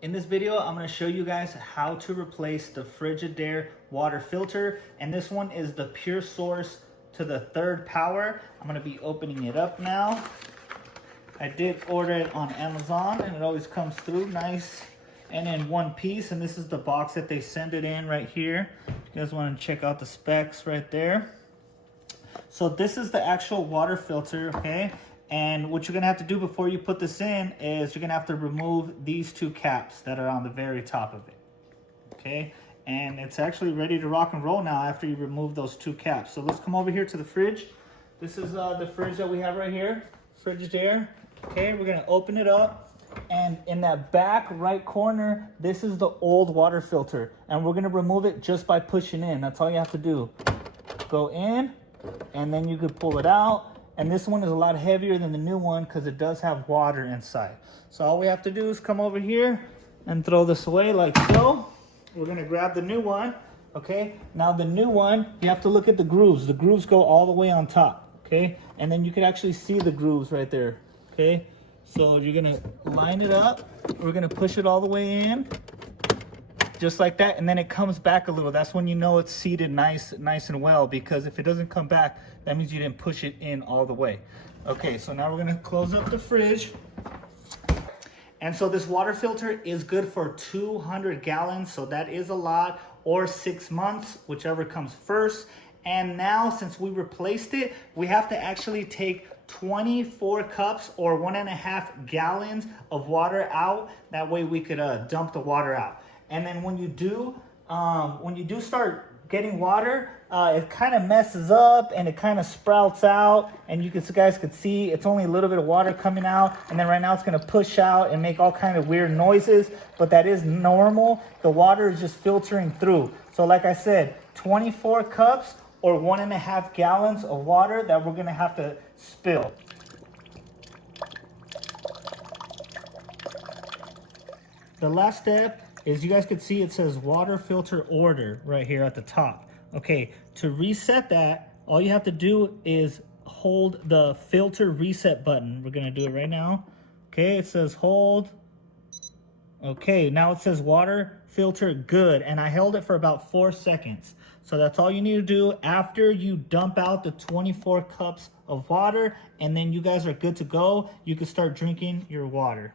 In this video, I'm going to show you guys how to replace the Frigidaire water filter. And this one is the pure source to the third power. I'm going to be opening it up now. I did order it on Amazon and it always comes through nice and in one piece. And this is the box that they send it in right here. If you guys want to check out the specs right there. So this is the actual water filter, okay? And what you're gonna have to do before you put this in is you're gonna have to remove these two caps that are on the very top of it, okay? And it's actually ready to rock and roll now after you remove those two caps. So let's come over here to the fridge. This is the fridge that we have right here, Frigidaire. Okay, we're gonna open it up. And in that back right corner, this is the old water filter. And we're gonna remove it just by pushing in. That's all you have to do. Go in, and then you could pull it out. And this one is a lot heavier than the new one because it does have water inside. So all we have to do is come over here and throw this away like so. We're gonna grab the new one, okay? Now the new one, you have to look at the grooves. The grooves go all the way on top, okay? And then you can actually see the grooves right there, okay? So you're gonna line it up. We're gonna push it all the way in, just like that, and then it comes back a little. That's when you know it's seated nice and well, because if it doesn't come back, that means you didn't push it in all the way. Okay, so now we're gonna close up the fridge. And so this water filter is good for 200 gallons, so that is a lot, or 6 months, whichever comes first. And now, since we replaced it, we have to actually take 24 cups or 1.5 gallons of water out. That way we could dump the water out. And then when you do start getting water, it kind of messes up and it kind of sprouts out. And you guys could see it's only a little bit of water coming out. And then right now it's going to push out and make all kind of weird noises. But that is normal. The water is just filtering through. So like I said, 24 cups or 1.5 gallons of water that we're going to have to spill. The last step is, you guys could see it says water filter order right here at the top. Okay, to reset that, all you have to do is hold the filter reset button. We're gonna do it right now. Okay, it says hold. Okay, now it says water filter good, and I held it for about 4 seconds. So that's all you need to do after you dump out the 24 cups of water, and then you guys are good to go. You can start drinking your water.